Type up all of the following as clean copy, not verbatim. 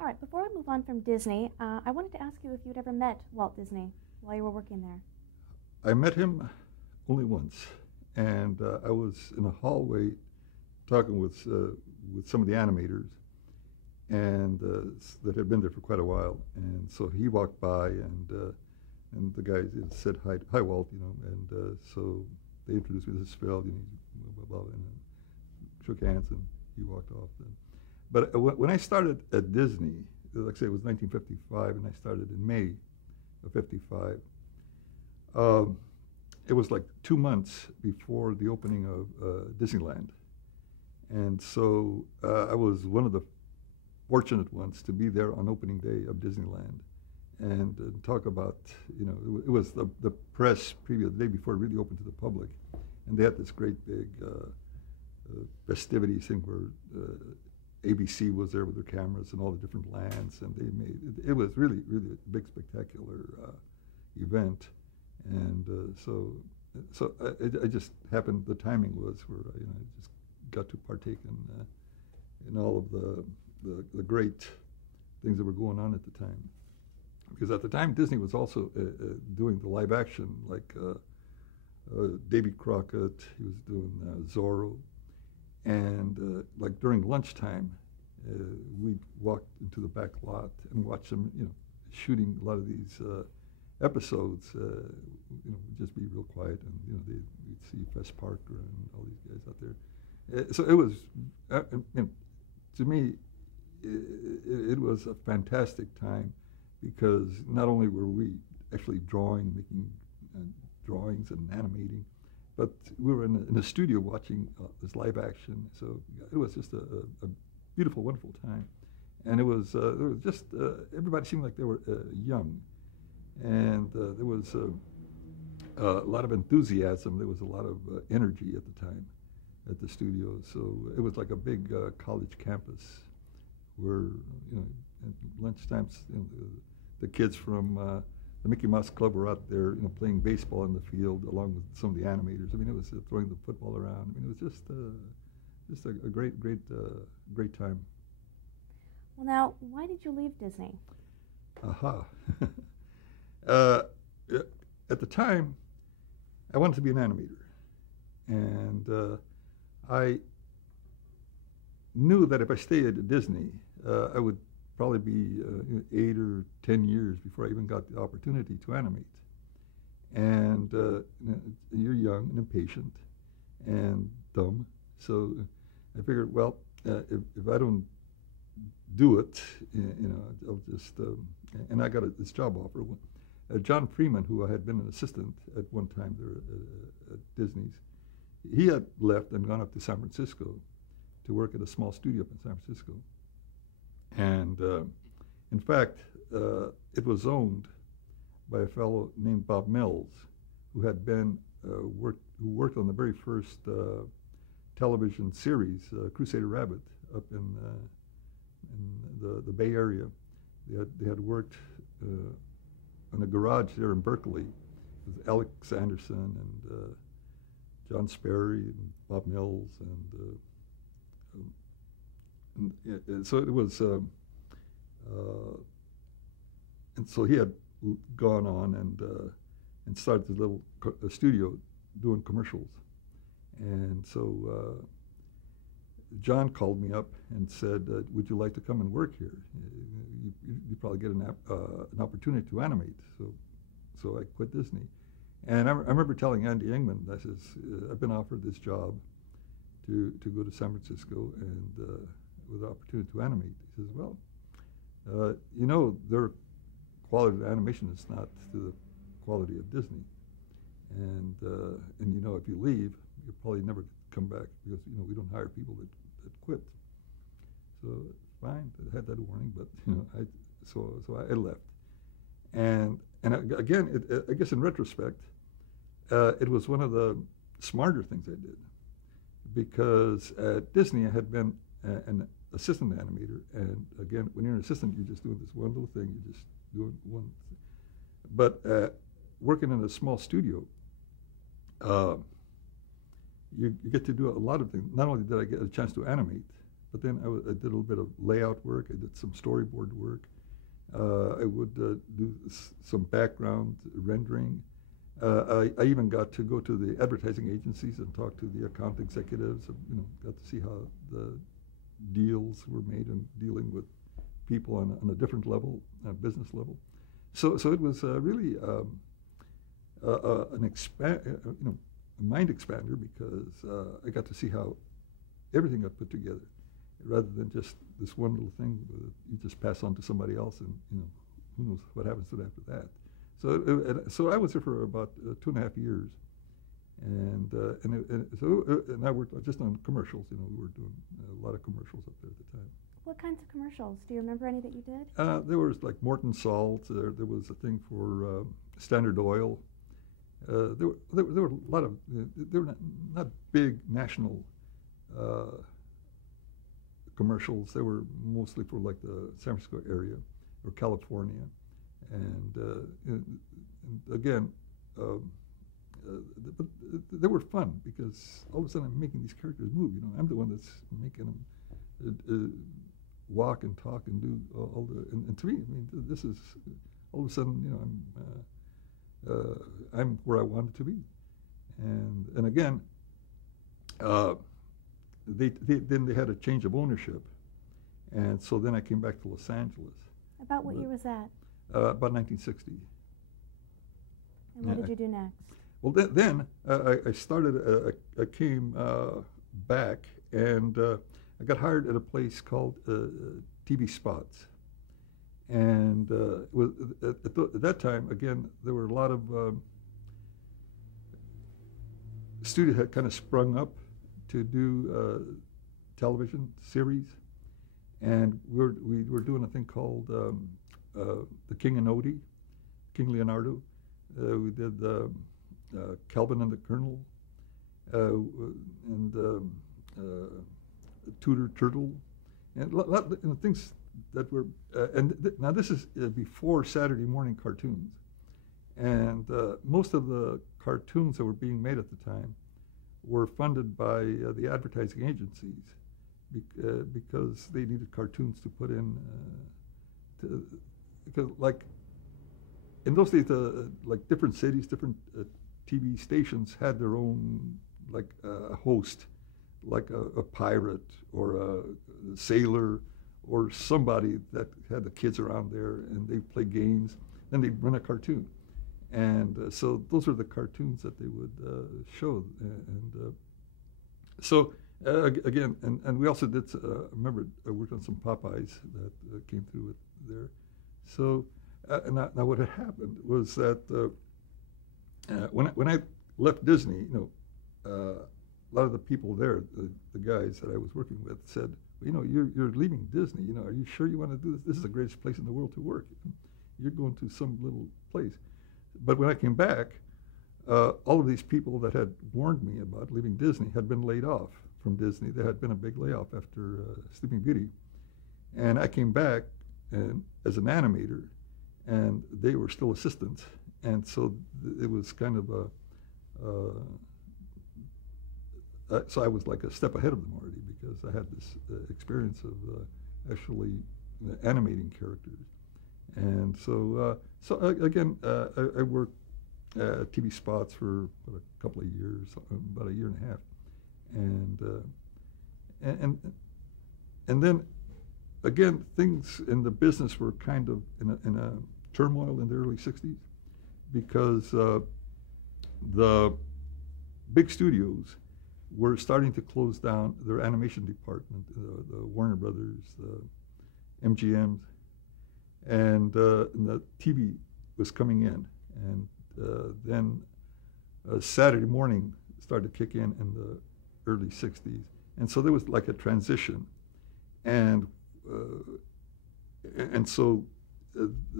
All right, before we move on from Disney, I wanted to ask you if you'd ever met Walt Disney while you were working there. I met him only once, and I was in a hallway talking with some of the animators, and that had been there for quite a while. And so he walked by, and the guys said hi, Walt, and so they introduced me. This is Phil, blah, blah, blah, and shook hands, and he walked off. But when I started at Disney, like I say, it was 1955, and I started in May of '55. It was like 2 months before the opening of Disneyland. And so I was one of the fortunate ones to be there on opening day of Disneyland. And talk about, it was the press preview, the day before it really opened to the public. And they had this great big festivities thing where ABC was there with their cameras and all the different lands. And it was really, really a big, spectacular event. And so I just happened, the timing was where I just got to partake in all of the great things that were going on at the time. Because at the time, Disney was also doing the live action, like Davy Crockett, he was doing Zorro. And like during lunchtime, we'd walk into the back lot and watch them, shooting a lot of these episodes, would just be real quiet, and we'd see Fess Parker and all these guys out there. So it was, to me, it was a fantastic time, because not only were we actually making drawings and animating, but we were in a studio watching this live action. So it was just a beautiful, wonderful time, and it was just everybody seemed like they were young. And there was a lot of enthusiasm. There was a lot of energy at the time at the studio. So it was like a big college campus where, at lunchtimes, the kids from the Mickey Mouse Club were out there, playing baseball in the field along with some of the animators. I mean, it was throwing the football around. I mean, it was just a great time. Well, now, why did you leave Disney? Aha. At the time, I wanted to be an animator, and I knew that if I stayed at Disney, I would probably be 8 or 10 years before I even got the opportunity to animate. And you're young and impatient and dumb, so I figured, well, if I don't do it, I'll just. And I got this job offer. John Freeman, who I had been an assistant at one time there at Disney's, he had left and gone up to San Francisco to work at a small studio up in San Francisco. And in fact, it was owned by a fellow named Bob Mills, who had been who worked on the very first television series, Crusader Rabbit, up in the Bay Area. They had worked in a garage there in Berkeley with Alex Anderson and John Sperry and Bob Mills, and so it was, and so he had gone on and started this little studio doing commercials, and so John called me up and said, "Would you like to come and work here? You probably get an opportunity to animate." So I quit Disney, and I remember telling Andy Ingman, I says, "I've been offered this job to go to San Francisco and with the opportunity to animate." He says, "Well, their quality of animation is not to the quality of Disney, and if you leave, you'll probably never come back, because we don't hire people that quit." So fine, I had that warning, but I left, and again, I guess in retrospect, it was one of the smarter things I did, because at Disney I had been an assistant animator, and again, when you're an assistant, you're just doing this one little thing, you're just doing one thing. But working in a small studio, you get to do a lot of things. Not only did I get a chance to animate, but then I did a little bit of layout work. I did some storyboard work. I would do some background rendering. I even got to go to the advertising agencies and talk to the account executives. Got to see how the deals were made and dealing with people on a different level, business level. So it was really an a mind expander, because I got to see how everything got put together, rather than just this one little thing you just pass on to somebody else, and who knows what happens to it after that. So I was there for about 2.5 years, and I worked just on commercials. We were doing a lot of commercials up there at the time. What kinds of commercials? Do you remember any that you did? There was like Morton Salt. There was a thing for Standard Oil. There were a lot of. They were not big national commercials. They were mostly for like the San Francisco area or California, and again. But they were fun, because all of a sudden I'm making these characters move. I'm the one that's making them walk and talk and do all the. And to me, I mean, this is all of a sudden, I'm where I wanted to be, and again, then they had a change of ownership, and so then I came back to Los Angeles. About what year was that? About 1960. And what did you do next? Well, then I started. I came back, and I got hired at a place called TV Spots, and at that time, again, there were a lot of studios had kind of sprung up to do television series, and we were doing a thing called The King and Odie, King Leonardo. We did Calvin and the Colonel, and Tudor Turtle, and a lot of things that were. Now this is before Saturday morning cartoons, and most of the cartoons that were being made at the time were funded by the advertising agencies, because they needed cartoons to put in. Because like in those days, like different cities, different TV stations had their own like host, like a pirate or a sailor or somebody that had the kids around there, and they play games. Then they'd run a cartoon, and so those are the cartoons that they would show. And so again, and we also did. Remember, I worked on some Popeyes that came through there. So now what had happened was that when I left Disney, a lot of the people there, the guys that I was working with, said, well, you're leaving Disney. Are you sure you want to do this? This is the greatest place in the world to work. You're going to some little place. But when I came back, all of these people that had warned me about leaving Disney had been laid off from Disney. There had been a big layoff after Sleeping Beauty. And I came back as an animator, and they were still assistants. And so it was kind of so I was like a step ahead of them already, because I had this experience of actually animating characters. And so again, I worked TV spots for a couple of years, about a year and a half, and then again, things in the business were kind of in a turmoil in the early '60s, because the big studios were starting to close down their animation department, the Warner Brothers, the MGMs, and the TV was coming in, and then Saturday morning started to kick in the early '60s, and so there was like a transition, and so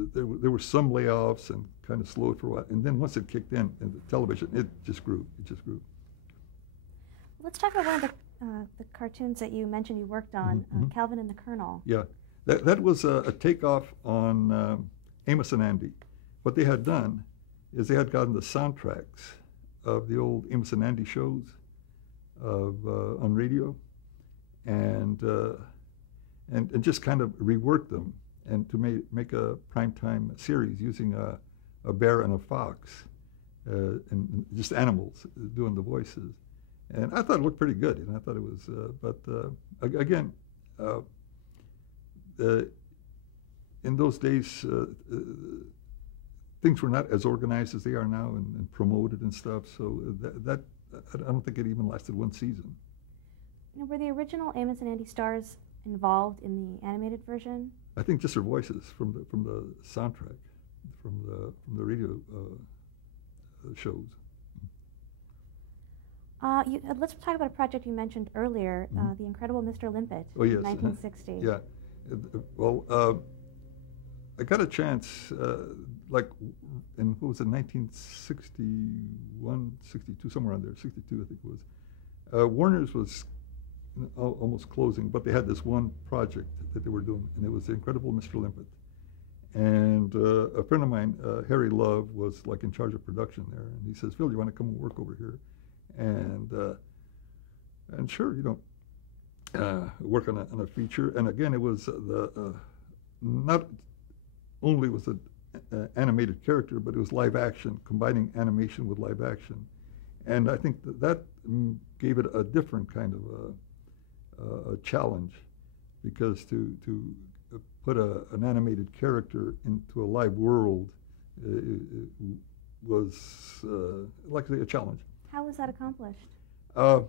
there were some layoffs and kind of slowed for a while, and then once it kicked in the television, it just grew. Let's talk about one of the cartoons that you mentioned you worked on, Calvin and the Colonel. Yeah, that was a takeoff on Amos and Andy. What they had done is they had gotten the soundtracks of the old Amos and Andy shows on radio, and and just kind of rework them and to make a primetime series using a bear and a fox and just animals doing the voices. And I thought it looked pretty good. I thought it was, again, in those days, things were not as organized as they are now and promoted and stuff. So that I don't think it even lasted one season. Now, were the original Amos and Andy stars involved in the animated version? I think just their voices from the soundtrack, from the radio shows. Let's talk about a project you mentioned earlier, The Incredible Mr. Limpet, oh, yes. in 1960. Yeah. Well, I got a chance, like in, what was it, 1961, 62, somewhere around there, 62 I think it was. Warner's was almost closing, but they had this one project that they were doing, and it was The Incredible Mr. Limpet. And a friend of mine, Harry Love, was like in charge of production there, and he says, "Phil, you want to come and work over here?" And sure, work on a feature. And again, it was not only was it animated character, but it was live action, combining animation with live action. And I think that gave it a different kind of a challenge, because to put an animated character into a live world was, like I say, a challenge. How was that accomplished? Not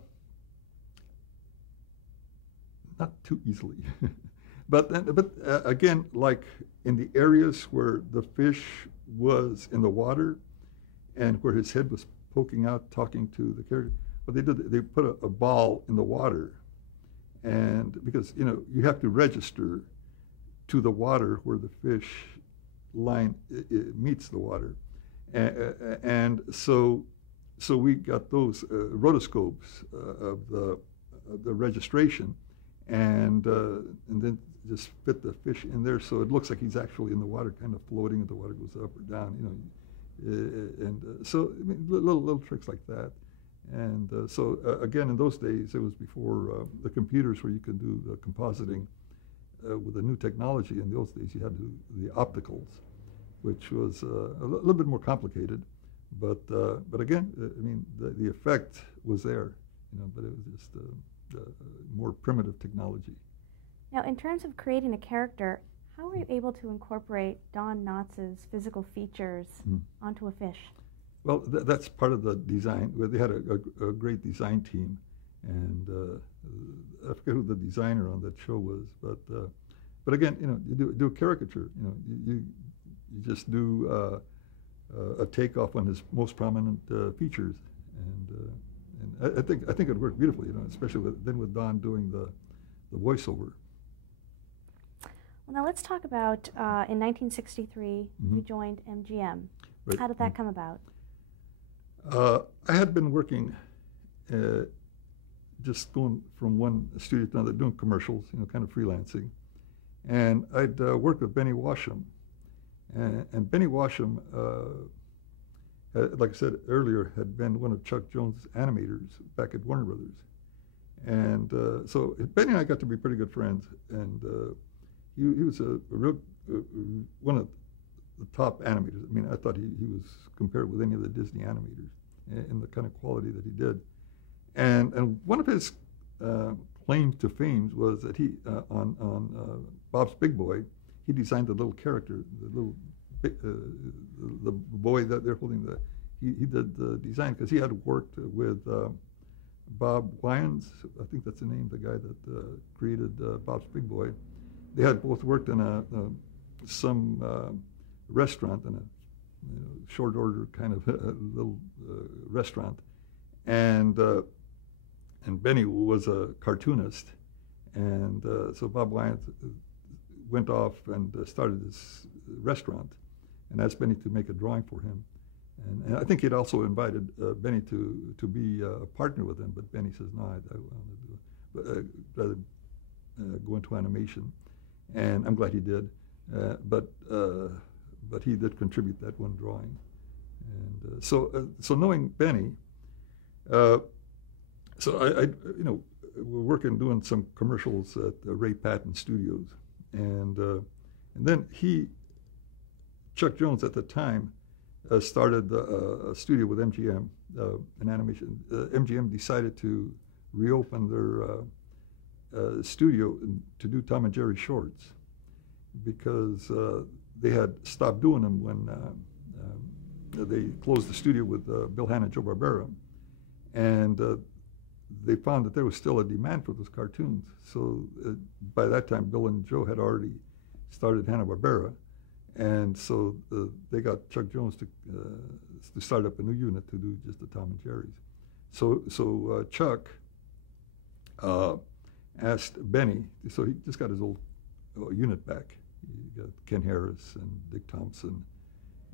too easily. But again, like in the areas where the fish was in the water and where his head was poking out, talking to the character, what they did, they put a ball in the water. And because, you have to register to the water where the fish line meets the water. And so we got those rotoscopes of the registration, and then just fit the fish in there so it looks like he's actually in the water, kind of floating, and the water goes up or down, so I mean, little tricks like that. And so again, in those days, it was before the computers where you could do the compositing with the new technology. In those days, you had to do the opticals, which was a little bit more complicated. But again, I mean, the effect was there, but it was just more primitive technology. Now, in terms of creating a character, how were you able to incorporate Don Knotts' physical features onto a fish? Well, that's part of the design. They had a great design team, and I forget who the designer on that show was, but again, you do a caricature. You just do a takeoff on his most prominent features, and I think it worked beautifully. Especially with Don doing the voiceover. Well, now let's talk about in 1963 you joined MGM. Right. How did that come about? I had been working, just going from one studio to another, doing commercials, kind of freelancing. And I'd worked with Benny Washam. And Benny Washam, like I said earlier, had been one of Chuck Jones' animators back at Warner Brothers. And so Benny and I got to be pretty good friends. And he was a real, one of the top animators. I mean, I thought he was compared with any of the Disney animators in the kind of quality that he did. And one of his claim to fame was that he, on Bob's Big Boy, he designed the little character, the boy that they're holding. He did the design because he had worked with Bob Wyans. I think that's the name, the guy that created Bob's Big Boy. They had both worked in some restaurant, in a short order kind of little restaurant, and Benny was a cartoonist, and so Bob Wyans went off and started this restaurant, and asked Benny to make a drawing for him, and I think he'd also invited Benny to be a partner with him, but Benny says no, I want to rather go into animation, and I'm glad he did, but he did contribute that one drawing, and so knowing Benny, so I were working, doing some commercials at Ray Patton Studios, and then Chuck Jones at the time, started a studio with MGM, an animation. MGM decided to reopen their studio to do Tom and Jerry shorts because they had stopped doing them when they closed the studio with Bill Hanna and Joe Barbera, and they found that there was still a demand for those cartoons. So by that time, Bill and Joe had already started Hanna-Barbera, and so they got Chuck Jones to start up a new unit to do just the Tom and Jerry's. So Chuck asked Benny, so he just got his old unit back. He got Ken Harris and Dick Thompson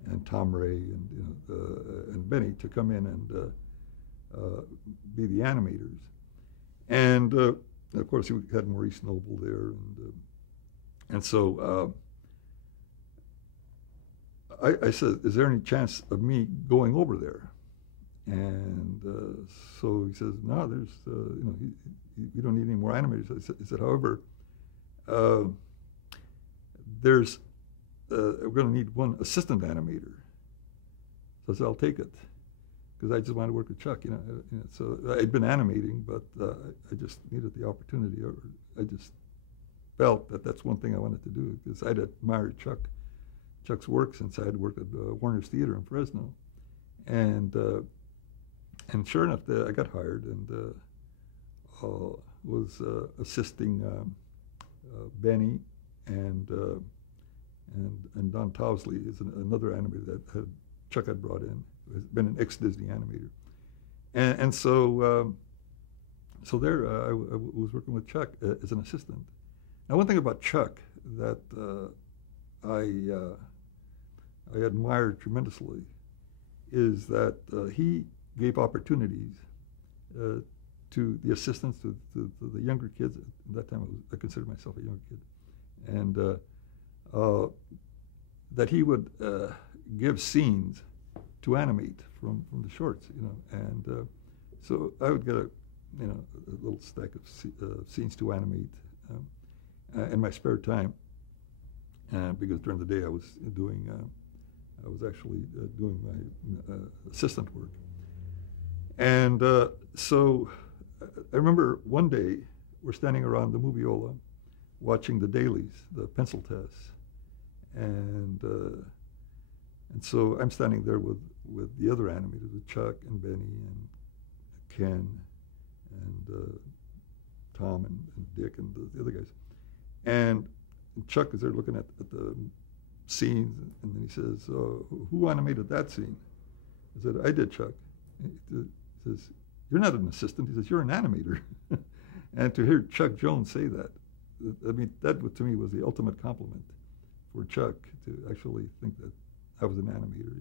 and Tom Ray and Benny to come in and be the animators. And of course, he had Maurice Noble there, and so I said, "Is there any chance of me going over there?" And so he says, "No, there's you don't need any more animators." He said, "However, we're going to need one assistant animator." So I said, "I'll take it," because I just wanted to work with Chuck. So I'd been animating, but I just needed the opportunity. Or I just felt that that's one thing I wanted to do because I'd admired Chuck's work since I had worked at Warner's Theater in Fresno, and sure enough, I got hired and was assisting Benny and Don Towsley is another animator that Chuck had brought in, who has been an ex-Disney animator, and so there I was working with Chuck as an assistant. Now, one thing about Chuck that I admired tremendously is that he gave opportunities to the assistants, to the younger kids. At that time, I considered myself a young kid, and that he would give scenes to animate from the shorts, and so I would get a little stack of scenes to animate in my spare time, because during the day I was actually doing my assistant work. And so I remember one day we're standing around the Moviola watching the dailies, the pencil tests, and so I'm standing there with the other animators, with Chuck and Benny and Ken and Tom and Dick and the other guys. And Chuck is there looking at the scenes, and then he says, "Who animated that scene?" I said, "I did, Chuck." He says, "You're not an assistant." He says, "You're an animator." And to hear Chuck Jones say that, I mean, that to me was the ultimate compliment for Chuck, to actually think that I was an animator.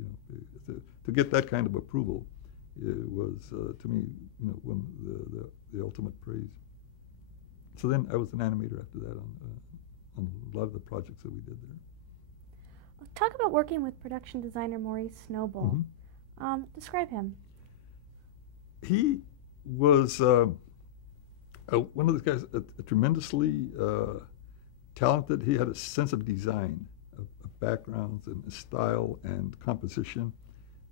To get that kind of approval, it was to me, one the ultimate praise. So then I was an animator after that on a lot of the projects that we did there. Talk about working with production designer Maurice Noble. Mm-hmm. Describe him. He was one of those guys, tremendously talented. He had a sense of design, of backgrounds and style and composition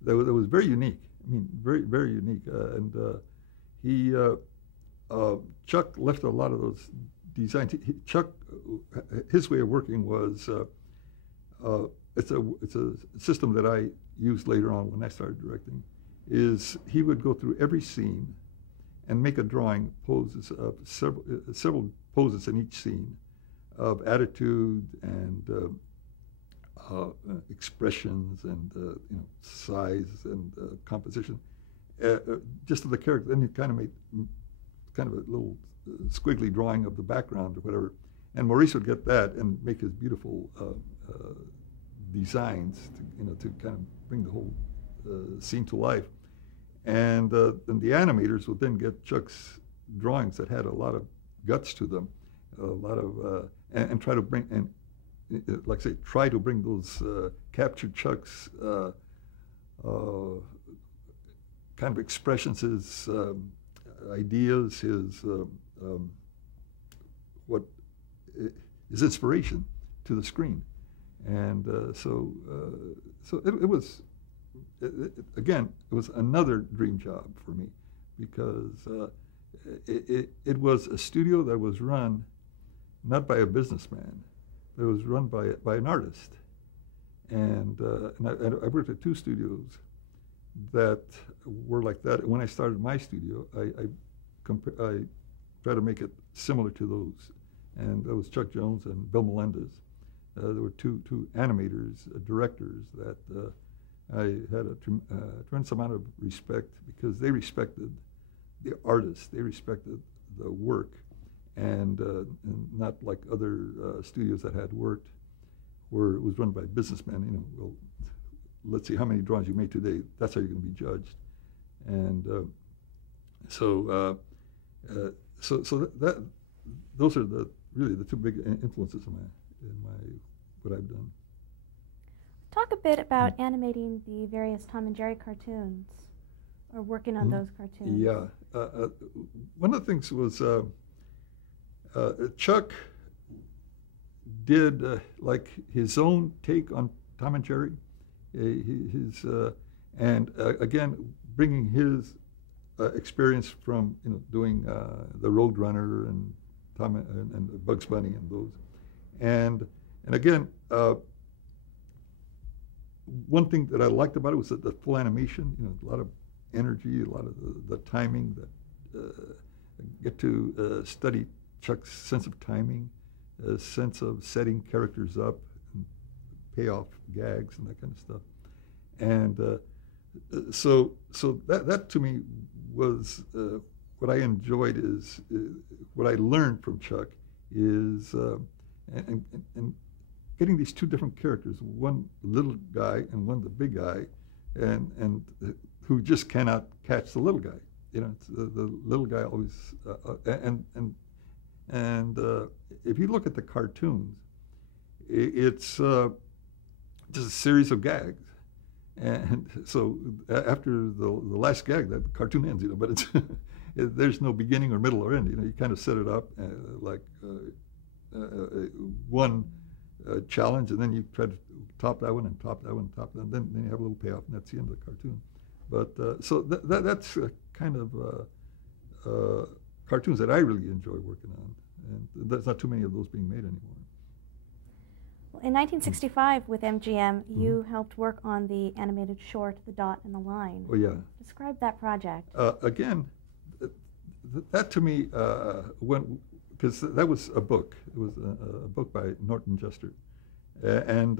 that was very unique. I mean, very, very unique. Chuck left a lot of those designs. Chuck, his way of working was, it's a system that I used later on when I started directing, is he would go through every scene and make a drawing, poses of several poses in each scene of attitude and expressions and size and composition, just of the character. Then you kind of made kind of a little squiggly drawing of the background or whatever, and Maurice would get that and make his beautiful designs to kind of bring the whole scene to life. And then the animators would then get Chuck's drawings that had a lot of guts to them, a lot of and try to bring and like I say, try to bring those capture Chuck's kind of expressions, his ideas, his what is inspiration to the screen, and so it was. Again, it was another dream job for me because it was a studio that was run not by a businessman, but it was run by an artist. And I worked at 2 studios that were like that. When I started my studio, I tried to make it similar to those. And that was Chuck Jones and Bill Melendez. There were two animators, directors that I had a tremendous amount of respect because they respected the artist, they respected the work, and not like other studios that had worked where it was run by businessmen. You know, well, let's see how many drawings you made today. That's how you're going to be judged, and so that those are really the 2 big influences in my what I've done. Talk a bit about animating the various Tom and Jerry cartoons, or working on those cartoons. Yeah, one of the things was Chuck did like his own take on Tom and Jerry, and again bringing his experience from doing the Roadrunner and Tom and Bugs Bunny and those, and again. One thing that I liked about it was that the full animation, a lot of energy, a lot of the timing that get to study Chuck's sense of timing, a sense of setting characters up, and payoff gags and that kind of stuff. And so that to me was what I enjoyed is what I learned from Chuck is and getting these 2 different characters, one little guy and one the big guy, and who just cannot catch the little guy. It's the little guy always, and if you look at the cartoons, it's just a series of gags, and so after the last gag, that cartoon ends. But it's there's no beginning or middle or end. You kind of set it up like one. Challenge, and then you try to top that one and top that one and top that, and then you have a little payoff, and that's the end of the cartoon. But so that's kind of cartoons that I really enjoy working on, and there's not too many of those being made anymore. Well, in 1965, with MGM, you helped work on the animated short "The Dot and the Line." Oh yeah. Describe that project. Again, that to me because that was a book. It was a book by Norton Juster, and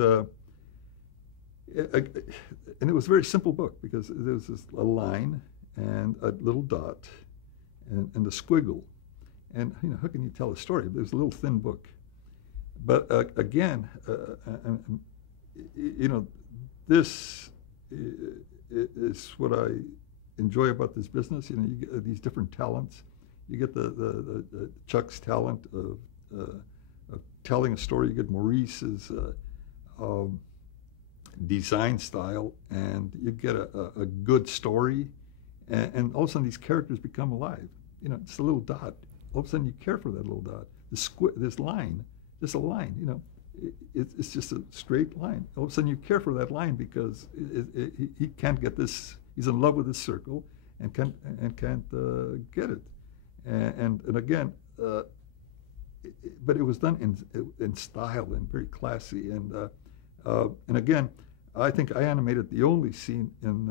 it was a very simple book because there was a line and a little dot and a squiggle, and how can you tell a story? There's a little thin book, but again, this is what I enjoy about this business. You get these different talents. You get the Chuck's talent of telling a story. You get Maurice's design style, and you get a good story, and all of a sudden these characters become alive. It's a little dot. All of a sudden you care for that little dot. This line, just a line. It's just a straight line. All of a sudden you care for that line because he can't get this. He's in love with this circle and can't get it. And again, but it was done in style and very classy. And again, I think I animated the only scene in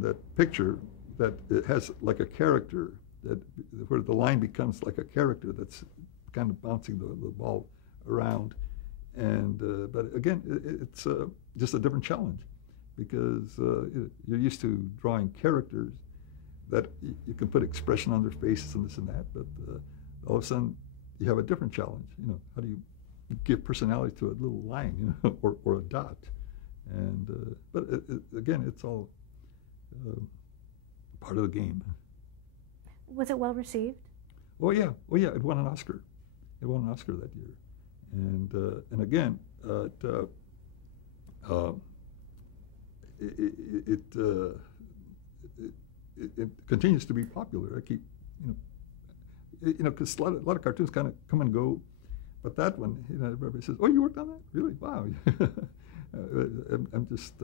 that picture that it has like a character where the line becomes like a character that's kind of bouncing the ball around. And but again, it's just a different challenge because you're used to drawing characters that you can put expression on their faces and this and that, but all of a sudden you have a different challenge. How do you give personality to a little line, or a dot? And but again, it's all part of the game. Was it well received? Oh yeah, it won an Oscar. It won an Oscar that year, and again, it continues to be popular. I keep, because a lot of cartoons kind of come and go, but that one, everybody says, "Oh, you worked on that? Really? Wow!" I'm just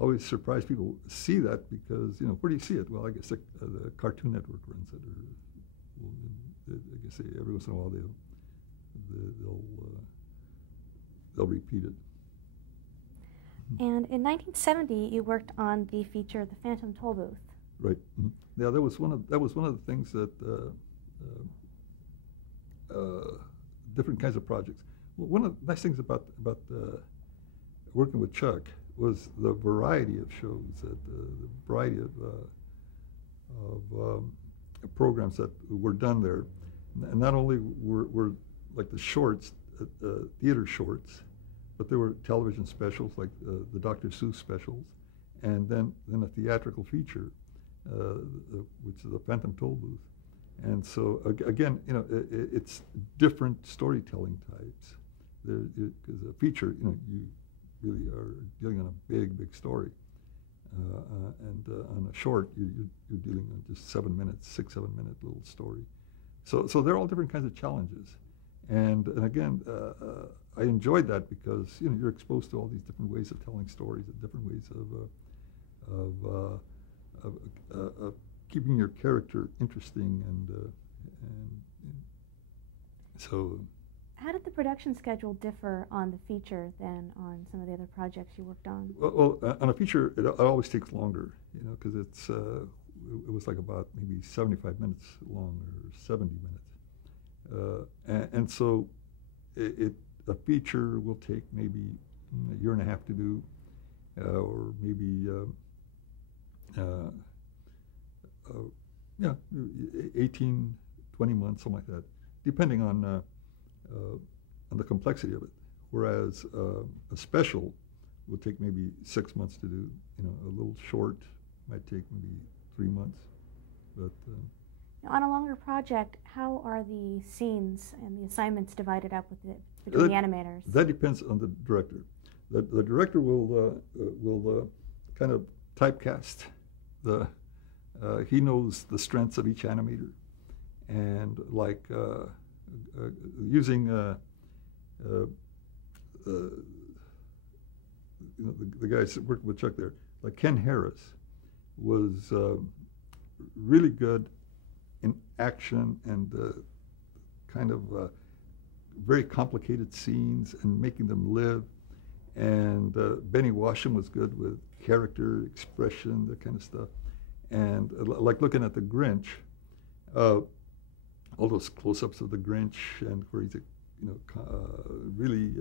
always surprised people see that because where do you see it? Well, I guess the Cartoon Network runs it, or I guess every once in a while they'll repeat it. And in 1970, you worked on the feature "The Phantom Tollbooth." Right. Yeah, that was one of the things that different kinds of projects. Well, one of the nice things about working with Chuck was the variety of shows, the variety of programs that were done there. And not only were like the shorts, theater shorts, but there were television specials like the Dr. Seuss specials, and then a theatrical feature, which is the Phantom Tollbooth. And so again, it's different storytelling types. Because a feature, you really are dealing on a big story, and on a short, you're dealing on just 7 minutes, 6-7 minute little story. So they're all different kinds of challenges, and again, I enjoyed that because you're exposed to all these different ways of telling stories, and different ways of keeping your character interesting, and so. How did the production schedule differ on the feature than on some of the other projects you worked on? Well, on a feature, it always takes longer, because it was like about maybe 75 minutes long or 70 minutes, and so a feature will take maybe a year and a half to do, or maybe 18, 20 months, something like that, depending on the complexity of it. Whereas a special will take maybe 6 months to do. A little short might take maybe 3 months. But on a longer project, how are the scenes and the assignments divided up between the animators? That depends on the director. The director will kind of typecast he knows the strengths of each animator, and like using the guys that worked with Chuck there, like Ken Harris was really good in action and kind of very complicated scenes and making them live. And Benny Washam was good with character, expression, that kind of stuff. And like looking at the Grinch, all those close-ups of the Grinch, and where he's really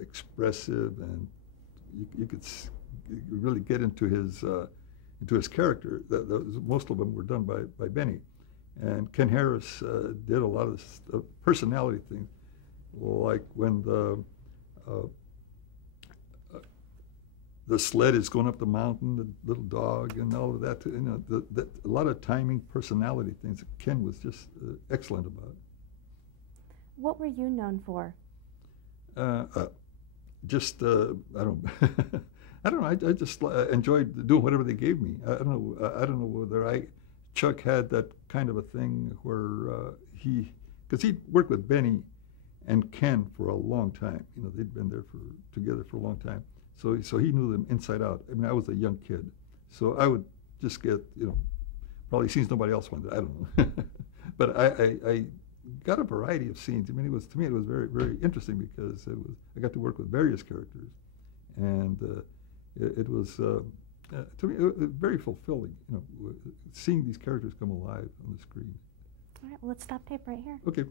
expressive, and you could really get into his character. Most of them were done by Benny, and Ken Harris did a lot of the personality things, like when the sled is going up the mountain, the little dog, and all of that. A lot of timing, personality things that Ken was just excellent about. What were you known for? Just I don't I don't know. I just enjoyed doing whatever they gave me. I don't know whether Chuck had that kind of a thing where because he worked with Benny and Ken for a long time. They'd been there together for a long time. So he knew them inside out. I mean, I was a young kid, so I would just get, probably scenes nobody else wanted. I don't know, but I got a variety of scenes. I mean, to me it was very, very interesting because I got to work with various characters, and it was to me it was very fulfilling. Seeing these characters come alive on the screen. All right, well, let's stop tape right here. Okay.